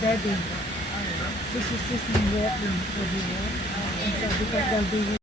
Bedding. So she's using wet room for the because they'll be